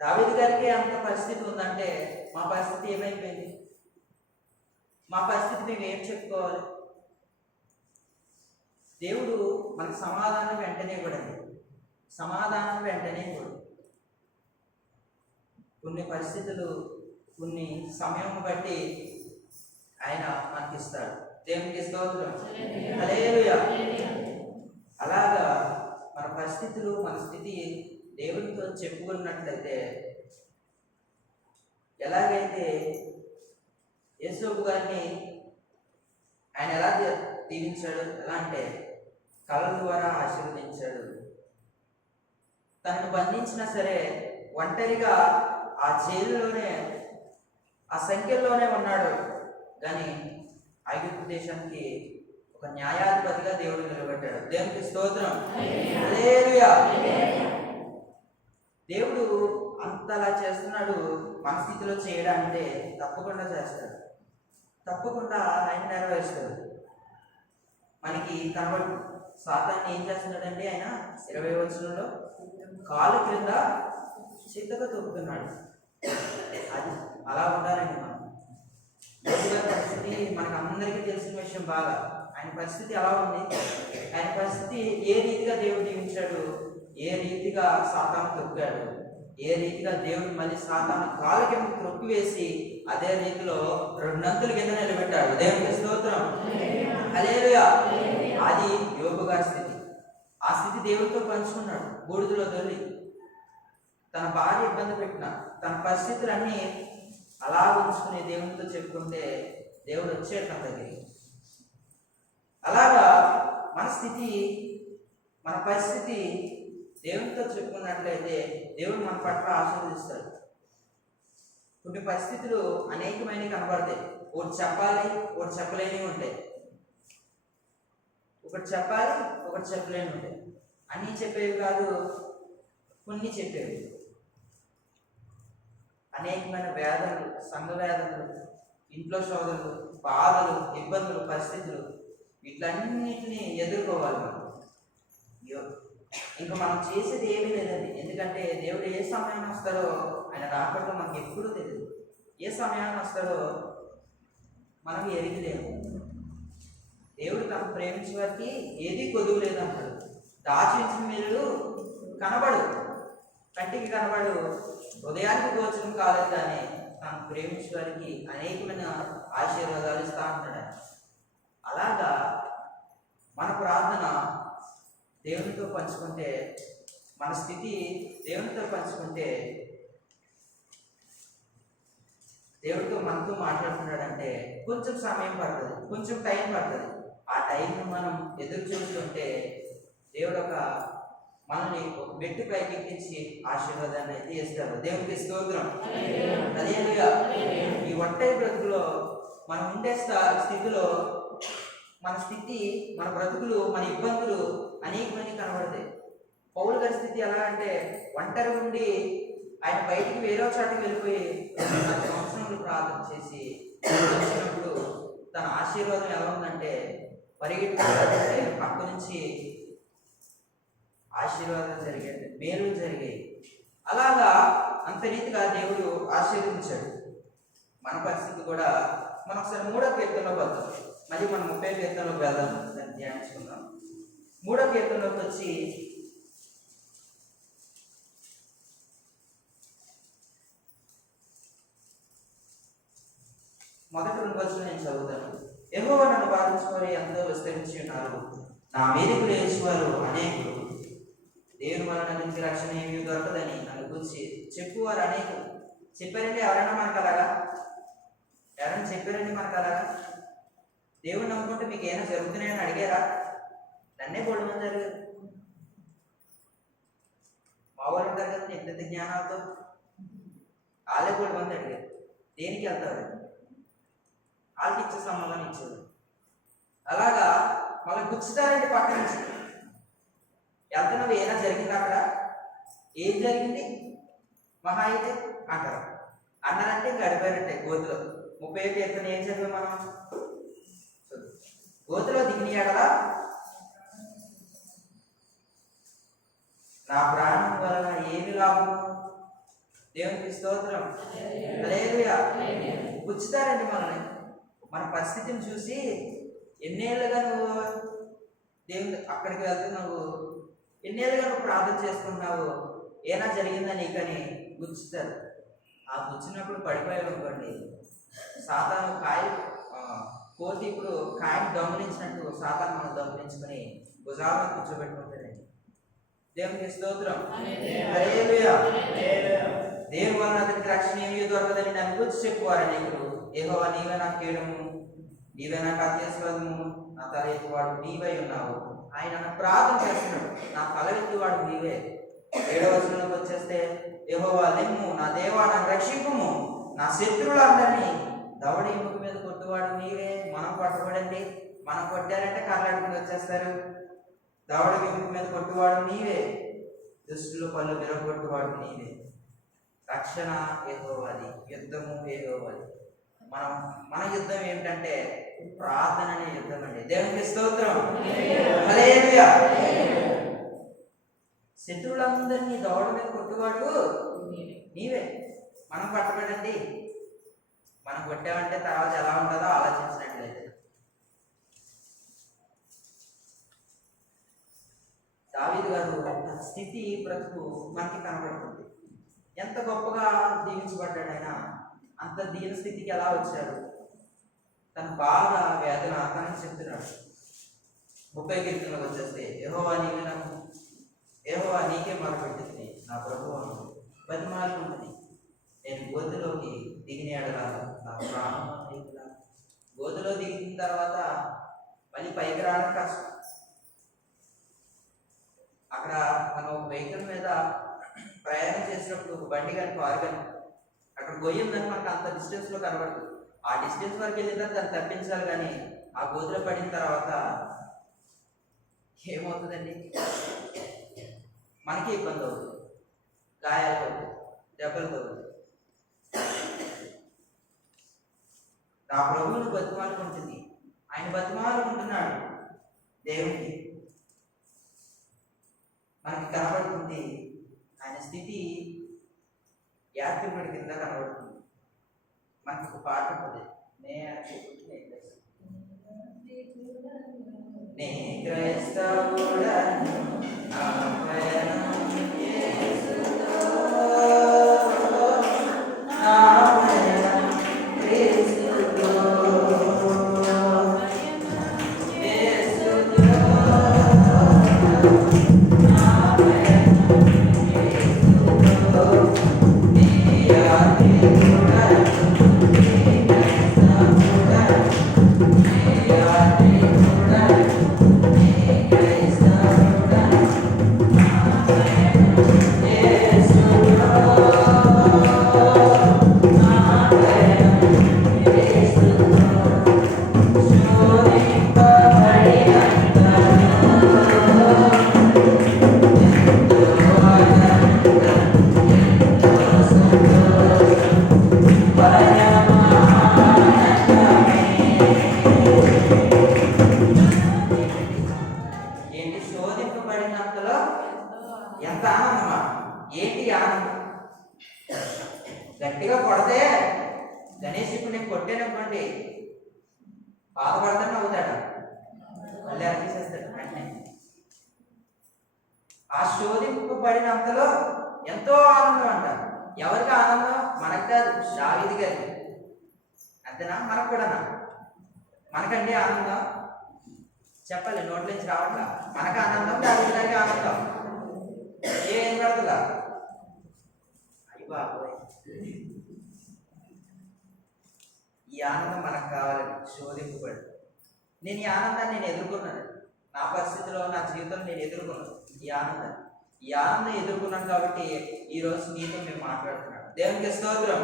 దావీదు గారికి అంత పరిస్థితి ఉందంటే మా పరిస్థితి ఏమైపోయింది? మా పరిస్థితి మేము ఏం చెప్పుకోవాలి? దేవుడు మనకు సమాధానం వెంటనే ఇవ్వడండి, సమాధానం వెంటనే ఇవ్వడు. కొన్ని పరిస్థితులు, కొన్ని సమయం బట్టి ఆయన మనకి ఇస్తాడు. దేవునికి స్తోత్రం, హల్లెలూయా. అలాగా మన పరిస్థితులు, మన స్థితి దేవునితో చెప్పుకున్నట్లయితే, ఎలాగైతే యేసోబు గారిని ఆయన ఎలా దీవించాడు, ఎలా అంటే కళల ద్వారా ఆశీర్వదించాడు. తనను బంధించినా సరే ఒంటరిగా ఆ జైలులోనే, ఆ సంఖ్యలోనే ఉన్నాడు. కానీ ఐగుప్తు దేశానికి ఒక న్యాయాధిపతిగా దేవుడు నిలబెట్టాడు. దేవునికి స్తోత్రం, హల్లెలూయా. దేవుడు అంతలా చేస్తున్నాడు. మన స్థితిలో చేయడానికే తప్పకుండా చేస్తాడు, తప్పకుండా ఆయన నెరవేరుస్తాడు. మనకి కనబడు సాతాన్ని ఏం చేస్తున్నాడండి? ఆయన 20వ వచనంలో కాలు క్రింద చిత్తగా తొక్కుతున్నాడు. అది అలా ఉండాలండి. మనం పరిస్థితి మనకు అందరికీ తెలిసిన విషయం. బాగా ఆయన పరిస్థితి ఎలా ఉంది? ఆయన పరిస్థితి ఏ రీతిగా దేవుడు దీవించాడు, ఏ రీతిగా సాతాను తొక్కాడు, ఏ రీతిగా దేవుడు మళ్ళీ సాతాను కాలు కింద తొక్కి వేసి అదే రీతిలో రెండంతుల కింద నిలబెట్టాడు. దేవునికి స్తోత్రం, హల్లెలూయా. అది యోబు గారి స్థితి. ఆ స్థితి దేవుడితో పంచుకున్నాడు. బూడిదలో దొల్లి తన భార్య ఇబ్బంది పెట్టిన తన పరిస్థితులన్నీ అలా ఉంచుకుని దేవునితో చెప్పుకుంటే దేవుడు వచ్చాడు తన దగ్గరికి. అలాగా మన స్థితి, మన పరిస్థితి దేవునితో చెప్పుకున్నట్లయితే దేవుడు మన పట్ల ఆశీర్వదిస్తాడు. కొన్ని పరిస్థితులు అనేకమైనవి కనబడతాయి. ఒకటి చెప్పాలి, ఒకటి చెప్పలేనివి ఉంటాయి. ఒకటి చెప్పాలి, ఒకటి చెప్పలేని ఉంటాయి. అన్నీ చెప్పేవి కాదు, కొన్ని చెప్పేవి. అనేకమైన వేదనలు, సంఘ వేదనలు, ఇంట్లో శోధనలు, బాధలు, ఇబ్బందులు, పరిస్థితులు, వీటన్నిటిని ఎదుర్కోవాలి మనం. ఇంకా మనం చేసేది ఏమీ లేదండి. ఎందుకంటే దేవుడు ఏ సమయాన్ని వస్తాడో, ఆయన రాకడలో మనకి ఎప్పుడూ తెలియదు. ఏ సమయాన్ని వస్తాడో మనం ఎరిగిలేము. దేవుడు తను ప్రేమించే వారికి ఏది కొదువు లేదంటాడు. దాచించిన మీరు కనబడు, కంటికి కనబడు, హృదయానికి గోచరం కాలేదు. కానీ తను ప్రేమించే వారికి అనేకమైన ఆశీర్వాదాలు ఇస్తా ఉంటాడు. అలాగా మన ప్రార్థన దేవునితో పంచుకుంటే, మన స్థితి దేవునితో పంచుకుంటే, దేవుడితో మనతో మాట్లాడుతున్నాడంటే కొంచెం సమయం పడుతుంది, కొంచెం టైం పడుతుంది. ఆ టైంను మనం ఎదురు చూస్తుంటే దేవుడు ఒక మనల్ని మెట్టు పైకి ఎక్కించి ఆశీర్వాదాన్ని అయితే ఇస్తాడు. దేవునికి స్తోత్రం, హల్లెలూయా. ఈ ఒంటరి బ్రతుకులో మనం ఉండే స్థితిలో మన స్థితి, మన బ్రతుకులు, మన ఇబ్బందులు అనేకమంది కనబడతాయి. పౌలు గారి స్థితి ఎలా అంటే ఒంటరి ఉండి ఆయన బయటికి వేరే చోటకి వెళ్ళిపోయి 4 సంవత్సరాలు ప్రార్థన చేసి వచ్చినప్పుడు తన ఆశీర్వాదం ఎలా ఉందంటే పరిగెత్తుకుంటే పక్క నుంచి ఆశీర్వాదాలు జరిగాయి, మేలు జరిగాయి. అలాగా అంత రీతిగా దేవుడు ఆశీర్వదించాడు. మన పరిస్థితి కూడా మనం ఒకసారి 3వ కీర్తనలోకి వద్దాం. మళ్ళీ మనం 30వ కీర్తనలోకి వెళ్దాం, దాన్ని ధ్యానించుకుందాం. 3వ కీర్తనలోకి వచ్చి మొదటి 2 వచనాలు నేను చదువుతాను. యెహోవా నన్ను బాధించుకొని ఎంతో విస్తరించి ఉన్నారు, నా మీదకు లేచువారు అనేకులు. దేవుని వలన నుంచి రక్షణ ఏమీ దొరకదని నన్ను గురించి చెప్పువారు అనేకులు. చెప్పారండి ఎవరైనా మనకు అలాగా? ఎవరైనా చెప్పారండి మనకు అలాగా? దేవుని నమ్ముకుంటే మీకు ఏమైనా జరుగుతున్నాయని అడిగారా? నన్నే బోల్డ్ మంది జరిగారు. మా వాళ్ళు ఉంటారు కదా ఎంత జ్ఞానాలతో, వాళ్ళే బోల్డ్ మంది అడిగారు దేనికి వెళ్తారు, వాళ్ళకి ఇచ్చే సంబంధాన్ని ఇచ్చారు. అలాగా మళ్ళీ గుచ్చుతారండి పక్క నుంచి. వెళ్తున్నది ఏమైనా జరిగింది అక్కడ? ఏం జరిగింది మహా అయితే అంటారు. అన్నారంటే ఇంకా అడిపోయినట్టే. గోతులో 30వ కీర్తన ఏం చదివాం మనం? గోతులో దిగినాయడలా నా ప్రాణం వలన ఏమి లాభం? దేవునికి స్తోత్రం, హల్లెలూయా. గుచ్చుతారండి మనల్ని. మన పరిస్థితిని చూసి ఎన్నేళ్ళుగా నువ్వు దేవుని అక్కడికి వెళ్తున్నావు, ఎన్నేళ్ళుగా నువ్వు ప్రార్థన చేసుకుంటున్నావు, ఏనా జరిగిందా నీకని గుచ్చుతారు. ఆ గుచ్చినప్పుడు పడిపోయావు అనుకోండి, సాతాను కోతి ఇప్పుడు కాయని దొంగలించినట్టు సాతాను మనం దొంగలించుకొని భుజాలను కూర్చోబెట్టుకుంటాడండి. దేవునికి స్తోత్రం, హల్లెలూయా. దేవుని వలన అతనికి రక్షణ ఏమీ దొరకదని నన్ను గురించి చెప్పువారు అనేకులు. యెహోవా నీవే నా కీడము, నీవే నాకు అత్యాస్పదము, నా తల ఎత్తువాడు నీవై ఉన్నావు. ఆయన నన్ను ప్రార్థన చేస్తున్నాడు, నా తల ఎత్తువాడు నీవే. 7వ వచనంలోకి వచ్చేస్తే యెహోవా లెమ్ము, నా దేవా నన్ను రక్షింపుము, నా శత్రువులందరినీ దవడ ఎముక మీద కొట్టువాడు నీవే. మనం కొట్టబడండి, మనం కొట్టారంటే కర్లాడుకుని వచ్చేస్తారు. దవడ ఎముక మీద కొట్టువాడు నీవే, దుష్టుల పళ్ళు విరగొట్టువాడు నీవే. రక్షణ యెహోవాది, యుద్ధము యెహోవాది. మన యుద్ధం ఏమిటంటే ప్రార్థన అనే యుద్ధం అండి. దేవునికి స్తోత్రం, హల్లెలూయా. శత్రువులందరినీ దవడ మీద కొట్టువాడు నీవే. మనం పట్టబడండి, మనం కొట్టామంటే తర్వాత ఎలా ఉంటుందో ఆలోచించినట్లయితే. దావీదు గారు తన స్థితి బ్రతుకు మనకి కనబడుతుంది. ఎంత గొప్పగా దీవించబడ్డాడు ఆయన, అంత దీన స్థితికి ఎలా వచ్చాడు, తన బాధ వేదన తనకు చెప్తున్నాడు. 30వ కీర్తనలోకి వచ్చేస్తే యెహోవా నీకే మొరపెట్టింది నా ప్రభువు, బతిమాలుకుంటుంది. నేను గోతులోకి దిగినాడలా నా ప్రాణం. గోతులో దిగిన తర్వాత మళ్ళీ పైకి రావడం కష్టం. అక్కడ మనం వెహికల్ మీద ప్రయాణం చేసినప్పుడు ఒక బండి కానీ కారు కానీ అక్కడ గొయ్యి ఉందని మనకు అంత డిస్టెన్స్లో కనబడదు. ఆ డిస్టెన్స్ వరకు వెళ్ళిన తర్వాత దాన్ని తప్పించాలి. కానీ ఆ గోతులో పడిన తర్వాత ఏమవుతుందండి? మనకి ఇబ్బంది అవుతుంది, గాయాలు అవుతుంది, దెబ్బలు అవుతుంది. నా ప్రభువును బతిమాలుకుంటుంది, ఆయన బతిమాలుకుంటున్నాడు. దేవునికి మనకి కనబడుతుంది ఆయన స్థితి యాత్రికుడి కింద కనబడుతుంది. మనకు ఒక పాట ఉంటుంది, నే క్రైస్తవుడను నా ప్రయాణం యేసుతో, నా ప్రయాణం యేసుతో, యేసుతో, నా ప్రయాణం యేసుతో. నీ యాత్రికుడను, నీ క్రైస్తవుడను, నీ యాత్రికుడను, నీ క్రైస్తవుడను. గట్టిగా కొడితే గణేష్ ఇప్పుడు నేను కొట్టాననుకోండి బాధపడతానే అవుతాడు, మళ్ళీ అర్పించేస్తాడు వెంటనే. ఆ శోధింపబడినంతలో ఎంతో ఆనందం అంట. ఎవరికి ఆనందం? మనకు కాదు, దావీదు గారికి. అంతేనా? మనకు కూడానా? మనకండి ఆనందం చెప్పాలి, నోట్ల నుంచి రావట్లా. మనకు ఆనందం, దావీదు గారికి ఆనందం. ఏం పడుతుందా? అయ్యి బాబోయ్, ఈ ఆనందం మనకు కావాలని శోధింపబడి నేను ఈ ఆనందాన్ని నేను ఎదుర్కొన్నాను. నా పరిస్థితిలో, నా జీవితంలో నేను ఎదుర్కొన్నాను ఈ ఆనందం ఎదుర్కొన్నాను కాబట్టి ఈ రోజు నీతో మేము మాట్లాడుతున్నాను. దేవునికి స్తోత్రం.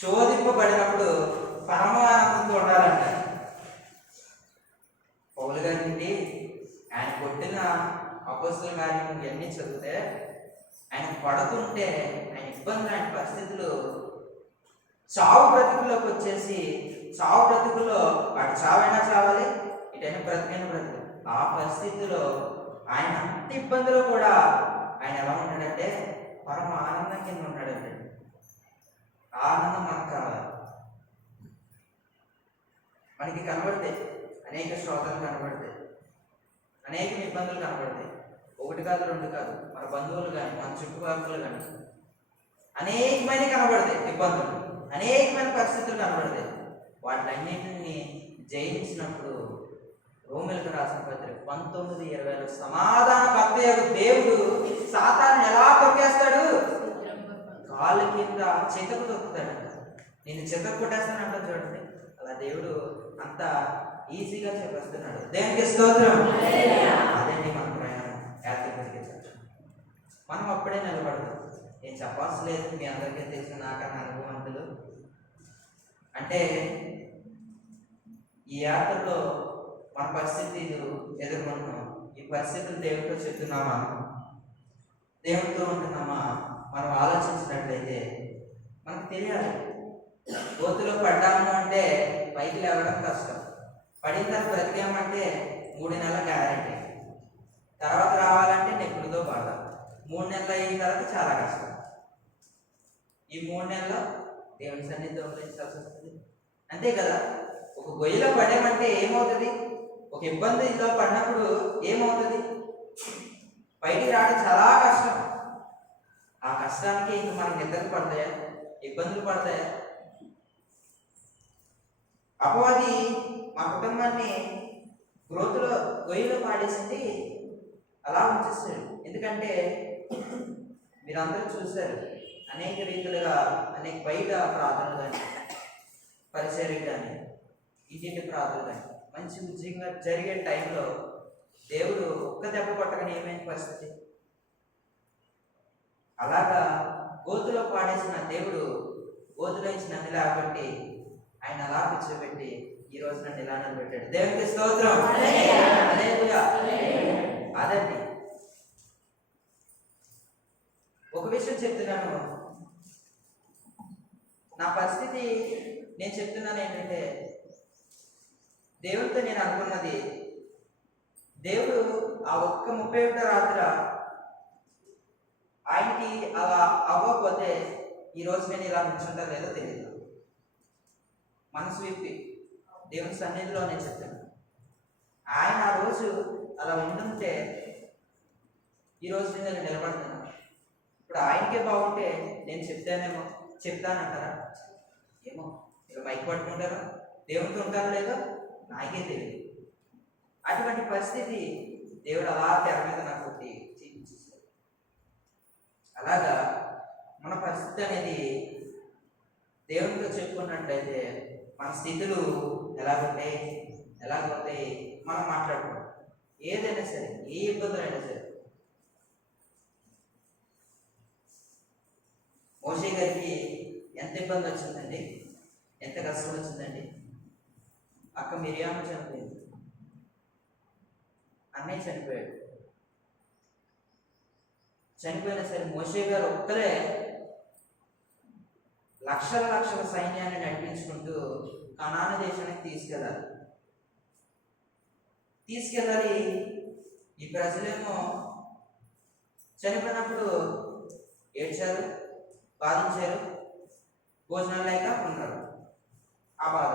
శోధింపబడి శోధింపబడినప్పుడు పరమానందంతో ఉండాలంట. పౌలు గారి ఆయన కొట్టిన అపొస్తలుల కార్యం ఇవన్నీ చదివితే ఆయన పడుతుంటే ఆయన ఇబ్బందులు, ఆయన పరిస్థితులు చావు బ్రతుకుల్లోకి వచ్చేసి, చావు బ్రతుకుల్లో వాడు చావైనా చావాలి, ఇటైనా బ్రతికైనా బ్రతుకు, ఆ పరిస్థితిలో ఆయన అంత ఇబ్బందులు కూడా ఆయన ఎలా ఉన్నాడంటే పరమ ఆనందం కింద ఉన్నాడంటే. ఆనందం మనకు కావాలి. మనకి కనబడతాయి అనేక శ్రోతలు కనబడతాయి, అనేక ఇబ్బందులు కనబడతాయి. ఒకటి కాదు, రెండు కాదు, మన బంధువులు కానీ, మన చుట్టుపక్కల కానీ అనేకమైన కనబడతాయి ఇబ్బందులు, అనేకమైన పరిస్థితులు కనబడతాయి. వాటిలన్నింటినీ జయించినప్పుడు రోమిలకు రాసిన పత్రిక 19:20 సమాధాన కర్తయ్య దేవుడు సాతాను ఎలా తొక్కేస్తాడు? కాళ్ళ కింద చేతకు తొక్కుతాడు. నేను చేతకు కొట్టేస్తానంట చూడండి. అలా దేవుడు అంత ఈజీగా చెప్పేస్తున్నాడు. దేవునికి స్తోత్రం. అదేంటి మన ప్రయాణం యాత్రికుడికి. మనం అప్పుడే నిలబడతాం. నేను చెప్పాల్సిన లేదు, మీ అందరికీ తెలిసిన నాకన్నా అనుభవంతులు. అంటే ఈ యాత్రలో మన పరిస్థితులు ఎదుర్కొంటున్నాం. ఈ పరిస్థితులు దేవుడితో చెప్తున్నామా, దేవుడితో ఉంటున్నామా, మనం ఆలోచించినట్లయితే మనకు తెలియాలి. గోతులో పడ్డాము అంటే పైకి లేవడం కష్టం. పడిన తర్వాత బ్రతికామంటే 3 నెలల గ్యారెంటీ. తర్వాత రావాలంటే నెప్పుడుతో బాధ. 3 నెలలు అయిన తర్వాత చాలా కష్టం. ఈ 3 నెలల్లో దేవుని సన్నిధిలో ఉండాల్సి వస్తుంది. అంతే కదా. ఒక గొయ్యిలో పడామంటే ఏమవుతుంది? ఒక ఇబ్బందిలో పడినప్పుడు ఏమవుతుంది? బయటికి రావడం చాలా కష్టం. ఆ కష్టానికి ఇంక మనకి నిద్రలు పడతాయా, ఇబ్బందులు పడతాయా? అపవాది మా కుటుంబాన్ని గొయ్యిలో పాడేసింది, అలా ఉంచేస్తాడు. ఎందుకంటే మీరందరూ చూశారు, అనేక రీతులుగా అనేక బయట ప్రార్థనలు కానీ, పరిచర్య కానీ, ఇంటింటి ప్రార్థనలు కానీ మంచి ఉద్యోగంగా జరిగే టైంలో దేవుడు ఒక్క దెబ్బ కొట్టగానే ఏమైనా పరిస్థితి? అలాగా గోతులో పాడేసిన దేవుడు గోతులో ఇచ్చిన నన్ను లేబట్టి ఆయన అలా కూర్చోబెట్టి ఈ రోజు నన్ను ఇలా నిలబెట్టాడు. దేవునికి స్తోత్రం. హల్లెలూయా. అదండి. ఒక విషయం చెప్తున్నాను, నా పరిస్థితి నేను చెప్తున్నాను ఏంటంటే, దేవుడితో నేను అనుకున్నది, దేవుడు ఆ ఒక్క 31వ రాత్రి ఆయనకి అలా అవ్వకపోతే ఈరోజు నేను ఇలా నిల్చుంటా లేదో తెలియదు. మనసు విప్పి దేవుని సన్నిధిలో నేను చెప్తాను, ఆయన ఆ రోజు అలా ఉండుంటే ఈరోజు నేను నిలబడుతున్నాను. ఇప్పుడు ఆయనకే బాగుంటే నేను చెప్తానంటారా? ఏమో, ఇలా మైక్ పట్టుకుంటారా, దేవుడితో ఉంటారా లేదో నాకే తెలియదు. అటువంటి పరిస్థితి దేవుడు అలా తెర మీద నాకు చూపించేశాడు. అలాగా మన పరిస్థితి అనేది దేవునితో చెప్పుకున్నట్లయితే మన స్థితులు ఎలాగవుతాయి మనం మాట్లాడుకుంటాం. ఏదైనా సరే, ఏ ఇబ్బందులైనా సరే. మోషే గారికి ఎంత ఇబ్బంది వచ్చిందండి, ఎంత కష్టం వచ్చిందండి. అక్క మిరియాము చనిపోయింది, అన్నయ్య చనిపోయాడు. చనిపోయినా సరే మోషే గారు ఒక్కరే లక్షల సైన్యాన్ని నడిపించుకుంటూ కనాను దేశానికి తీసుకెళ్ళాలి. ఈ ప్రజలేమో చనిపోయినప్పుడు ఏడ్చారు, బాధించారు, భోజనాలు లేక ఉన్నారు. ఆ బాధ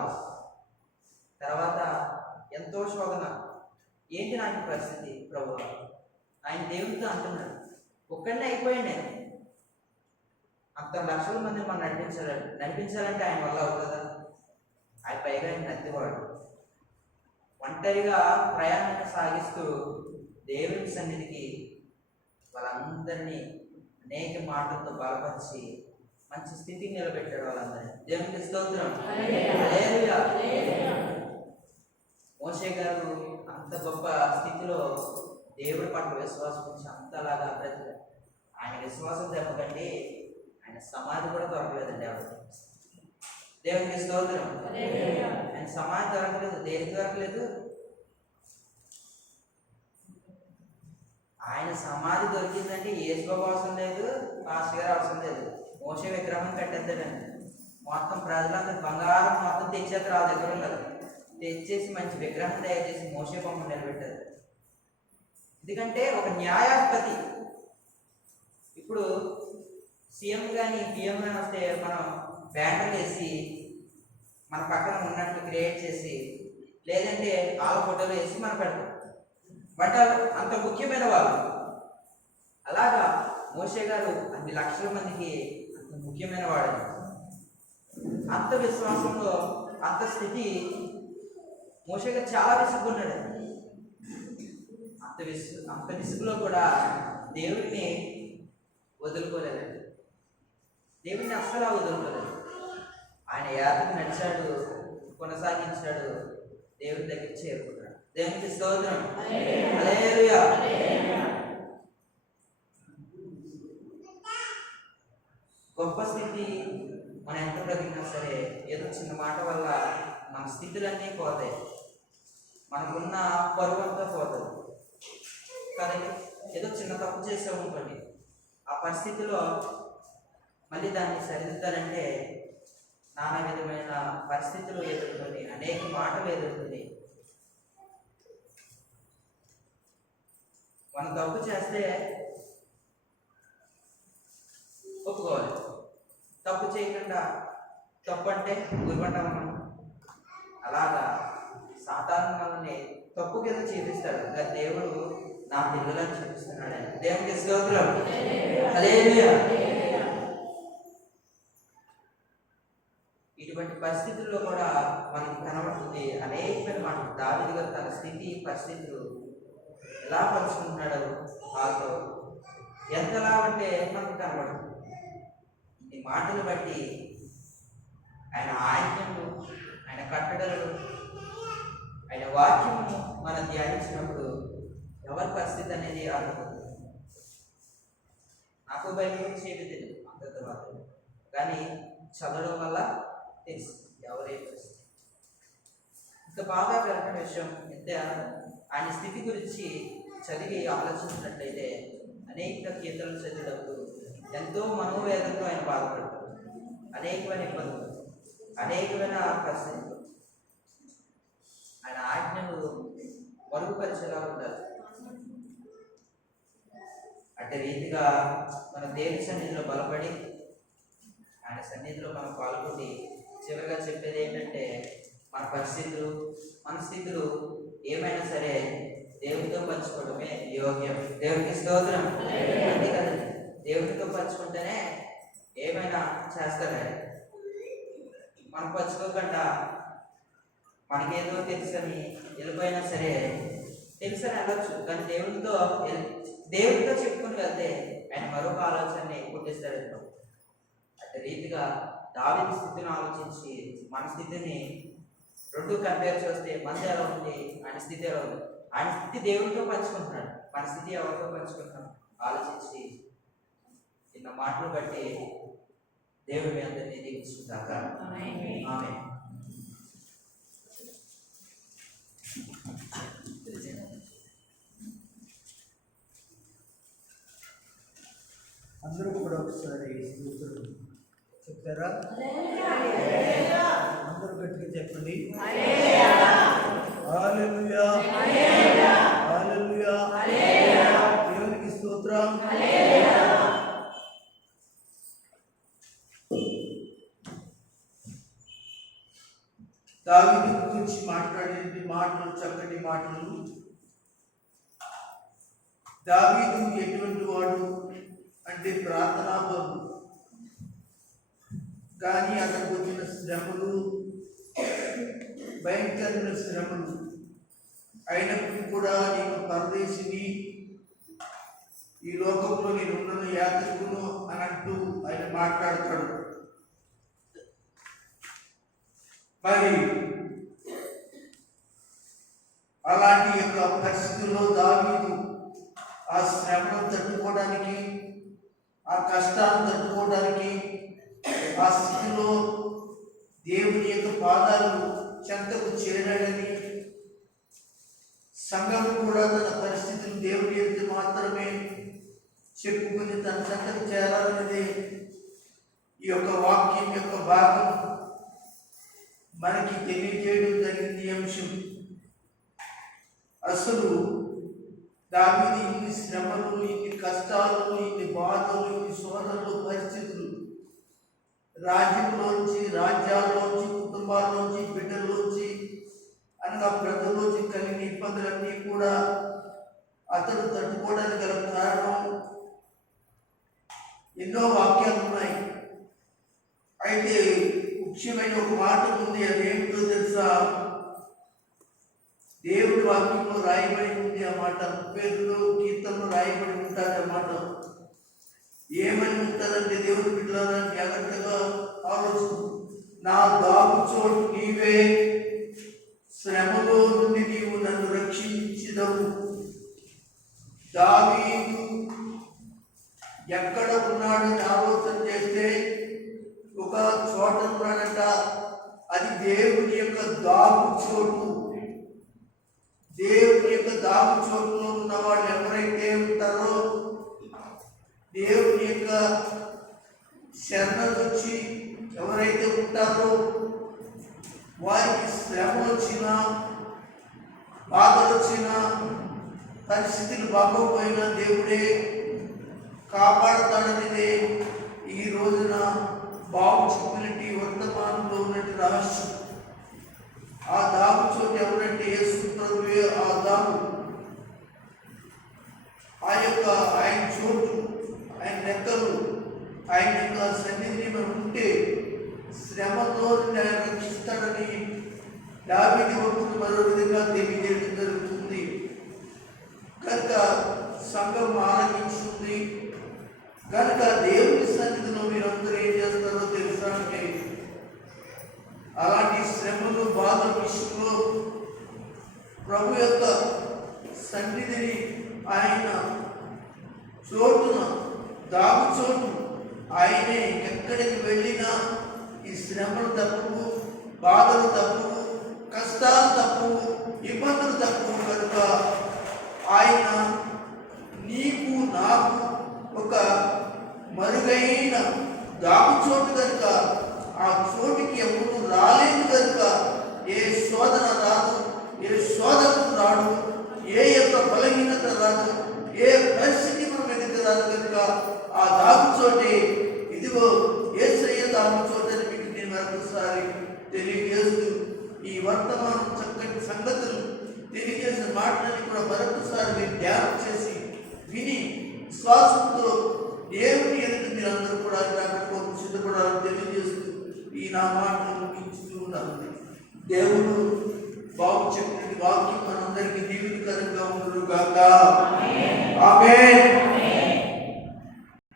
తర్వాత ఎంతో శోధన. ఏంటి నాకు పరిస్థితి ప్రభువా? ఆయన దేవుడితో అంటున్నాడు, ఒక్కడనే అయిపోయాను నేను. అంత లక్షల మంది మనం నడిపించాలంటే ఆయన వల్ల అవుతుందా? ఆయన పైగా ఆయన నత్తివాడు. ఒంటరిగా ప్రయాణాన్ని సాగిస్తూ దేవుని సన్నిధికి వాళ్ళందరినీ అనేక మాటలతో బలపరిచి మంచి స్థితికి నిలబెట్టాడు వాళ్ళందరినీ. దేవునికి స్తోత్రం. హల్లెలూయా. మోషే గారు అంత గొప్ప స్థితిలో దేవుడి పట్ల విశ్వాసం ఉంచి అంతలాగా బ్రతికారు. ఆయన విశ్వాసం దెబ్బకండి ఆయన సమాధి కూడా దొరకలేదండి ఎవరికి. దేవునికి స్తోత్రం. ఆయన సమాధి దొరకలేదు. దేనికి దొరకలేదు? ఆయన సమాధి దొరికిందంటే యేసుబాబు అవసరం లేదు, పాస్టర్ గారు అవసరం లేదు. మోషే విగ్రహం కట్టేద్దాడండి. మొత్తం ప్రజలందరూ బంగారం మొత్తం తెచ్చేది వాళ్ళ దగ్గర ఉండదు. తెచ్చేసి మంచి విగ్రహం తయారు చేసి మోషే బొమ్మ నిలబెట్టారు. ఎందుకంటే ఒక న్యాయాధిపతి. ఇప్పుడు సీఎం కానీ పిఎం కానీ వస్తే మనం బ్యానర్లు వేసి మన పక్కన ఉన్నట్లు క్రియేట్ చేసి, లేదంటే వాళ్ళ ఫోటోలు వేసి మనం పెడతాం. బట్ అంత ముఖ్యమైన వాళ్ళు. అలాగా మోషే గారు అన్ని లక్షల మందికి అంత ముఖ్యమైన వాడు. అంత విశ్వాసంలో అంత స్థితి మోషే గారు చాలా విసుగున్నాడు. అంత విసుగులో కూడా దేవుడిని వదులుకోలేదండి. దేవుడిని అస్సలు వదులుకోలేదు. ఆయన యాత్ర నడిచాడు, కొనసాగించాడు, దేవుడి దగ్గర చేరుకున్నాడు. దేవునికి స్తోత్రం. హల్లెలూయా. గొప్ప స్థితి మనం ఎంత బ్రతికినా సరే ఏదో చిన్న మాట వల్ల మన స్థితులన్నీ పోతాయి, మనకున్న పరువు అంతా పోతుంది కదండి. ఏదో చిన్న తప్పు చేసాము అనుకోండి, ఆ పరిస్థితిలో మళ్ళీ దాన్ని సరిదిద్దాలంటే నానా విధమైన పరిస్థితులు ఎదుర్కొని అనేక మాటలు ఎదుర్కొని, మనం తప్పు చేస్తే ఒప్పుకోవాలి, తప్పు చేయకుండా తప్పు అంటే ఊరుకుంటాం మనం. అలాగా సాధారణ మనల్ని తప్పు కింద చూపిస్తాడు, కానీ దేవుడు నా పిల్లలను చూపిస్తున్నాడు. దేవునికి స్తోత్రం. హల్లెలూయా. ఇటువంటి పరిస్థితుల్లో కూడా మనకి కనబడుతుంది అనేకమైన మాటలు. దావీదు గారు తన స్థితి పరిస్థితులు ఎలా పంచుకుంటున్నాడు వాళ్ళతో ఎంతలా అంటే మనకు కనబడుతుంది. ఈ మాటలు బట్టి ఆయన ఆజ్ఞలు, ఆయన కట్టడలు, ఆయన వాక్యము మనం ధ్యానించినప్పుడు ఎవరి పరిస్థితి అనేది అర్థమవుతుంది. నాకు బయట గురించి ఏమి తెలియదు అంత తర్వాత, కానీ చదవడం వల్ల తెలుసు ఎవరే పరిస్థితి. ఇంత బాగా పెరిగిన విషయం ఎంత ఆయన స్థితి గురించి చదివి ఆలోచించినట్లయితే అనేక కీర్తనలు చదివేటప్పుడు ఎంతో మనోవేదనతో ఆయన బాధపడతారు. అనేకమైన ఇబ్బందులు, అనేకమైన పరిస్థితులు ఆయన ఆజ్ఞలు మరుగుపరిచేలా ఉంటారు. అట్టి రీతిగా మన దేవుని సన్నిధిలో బలపడి ఆయన సన్నిధిలో మనం పాల్గొని చివరిగా చెప్పేది ఏంటంటే మన పరిస్థితులు, మన స్థితులు ఏమైనా సరే దేవునితో పంచుకోవడమే యోగ్యం. దేవునికి స్తోత్రం. అంతే కదండి, దేవునితో పంచుకుంటేనే ఏమైనా చేస్తాడే. మనం పంచుకోకుండా మనకేదో తెలుసని వెళ్ళిపోయినా సరే తెలుసని వెళ్ళొచ్చు, కానీ దేవునితో చెప్పుకుని వెళ్తే ఆయన మరొక ఆలోచనని పుట్టిస్తాడు. అదే రీతిగా దావీదు స్థితిని ఆలోచించి మన స్థితిని రెండు కంపేర్ చేస్తే మనది ఎలా ఉంది, ఆయన స్థితి ఎలా ఉంది. ఆయన స్థితి దేవునితో పంచుకుంటున్నాడు, మన స్థితి ఎవరితో పంచుకుంటున్నాడు ఆలోచించి చిన్న మాటలు బట్టి దేవుడి అందరినీ దీవించుకుంటాక. ఆమేన్. అందరూ కూడా ఒకసారి స్తోత్రం చెప్తారా? అందరూ గట్టిగా చెప్పండి. హల్లెలూయా, హల్లెలూయా, దేవునికి స్తోత్రం. దావీదు గురించి మాట్లాడేది మాటలు చక్కటి మాటలు. దావీదు ఎటువంటి వాడు అంటే ప్రార్థనాపరుడు, కానీ అతనికి వచ్చిన శ్రమలు భయంకరమైన శ్రమలు అయినప్పటికీ కూడా నేను పరదేశిని, ఈ లోకంలో నేను ఉన్న యాత్రికును అని అంటూ ఆయన మాట్లాడతాడు. మరి అలాంటి యొక్క పరిస్థితుల్లో దావీదు ఆ శ్రమను తట్టుకోవడానికి, ఆ కష్టాలను తట్టుకోవడానికి, ఆ స్థితిలో దేవుని యొక్క పాదాలు చెంతకు చేరాడని, సంఘం కూడా తన పరిస్థితులు దేవుని యొక్క మాత్రమే చెప్పుకుని తన చెంతకు చేరాలనేది ఈ యొక్క వాక్యం యొక్క భాగం మనకి తెలియజేయడం జరిగింది. ఈ అంశం అసలు దావీదు ఇన్ని శ్రమలు, ఇన్ని కష్టాలు, ఇన్ని బాధలు, ఇన్ని శోధనలు, పరిస్థితులు, రాజ్యంలోంచి, రాజ్యాల్లోంచి, కుటుంబాల్లోంచి, బిడ్డల్లోంచి, అనగా ప్రజల్లోంచి కలిగిన ఇబ్బందులన్నీ కూడా అతడు తట్టుకోవడానికి గల కారణం ఎన్నో వాక్యాలు ఉన్నాయి. అయితే ముఖ్యమైన ఒక మాట ఉంది, అదేమిటో తెలుసా? దేవుడి వాక్యంలో రాయబడి ఉంది ఆ మాట. 30లో కీర్తనలో రాయబడి ఉంటుంది ఆ మాట. ఏమని ఉంటుందంటే, దేవుడి బిడ్డలారా జాగ్రత్తగా ఆలోచన, నా దాగు చోటు నీవే, శ్రమలో నుండి నీవు నన్ను రక్షించిదవు. దావీదు ఎక్కడ ఉన్నాడని ఆలోచన చేస్తే దేవుని యొక్క దాగు చోటు. దేవుని యొక్క దాగు చోటులో ఉన్న వాళ్ళు ఎవరైతే ఉంటారో, దేవుని యొక్క శరణొచ్చి ఎవరైతే ఉంటారో, వారికి శ్రమ వచ్చినా, బాధలు వచ్చినా, పరిస్థితులు బాగోపోయినా దేవుడే కాపాడతాడనిదే ఈ రోజున బాబు చెప్పినట్టు వర్తమానంలో ఉన్నట్టు రహస్యం. ఆ దాగు చోటు ఎవరంటే యేసు ప్రభువే ఆ దాగు. ఆయన చోటు, ఆయన లెక్కలు, ఆయన యొక్క సన్నిధిని మనం ఉంటే శ్రమతో ఆయన రక్షిస్తాడని దావీదు భక్తుడు మరో విధంగా తెలియజేయడం జరుగుతుంది. కనుక సంఘం ఆనందించుంది. కనుక దేవుని సన్నిధిలో మీరందరూ ఏం చేస్తారో తెలుసా అంటే, అలాంటి శ్రమలు బాధల విషయంలో ప్రభు యొక్క సన్నిధిని, ఆయన చోటున దాగు చోటు ఆయనే. ఎక్కడికి వెళ్ళినా ఈ శ్రమలు తప్పవు, బాధలు తప్పవు, కష్టాలు తప్పవు, ఇబ్బందులు తప్పవు. కనుక ఆయన నీకు నాకు ఒక మరుగైన దాగు చోటు కనుక, ఆ చోటుకి ఎవరు రాలేదు కనుక ఏ శోధన రాదు, ఏ శోధన రాడు, ఏ యొక్క బలహీనత రాదు, ఏ పరిస్థితి మన మీదకి రాదు. కనుక ఆ దాగు చోటే, ఇదిగో యేసయ్య దాగు చోటని మీకు నేను మరొకసారి తెలియజేస్తూ, ఈ వర్తమానం చక్కటి సంగతులు తెలియజేసిన మాటలని కూడా మరొకసారి మీరు ధ్యానం చేసి విని విశ్వాసంతో దేవుని ఎదుటి మీరందరూ కూడా రాకపోతే సిద్ధపడాలని తెలియజేస్తూ ఈ నా మాటలు ముగించుతూ ఉన్నాను. దేవుడు బాబు చెప్పిన వాక్యం మనందరికీ దీవెనకరంగా ఉండును గాక. ఆమేన్.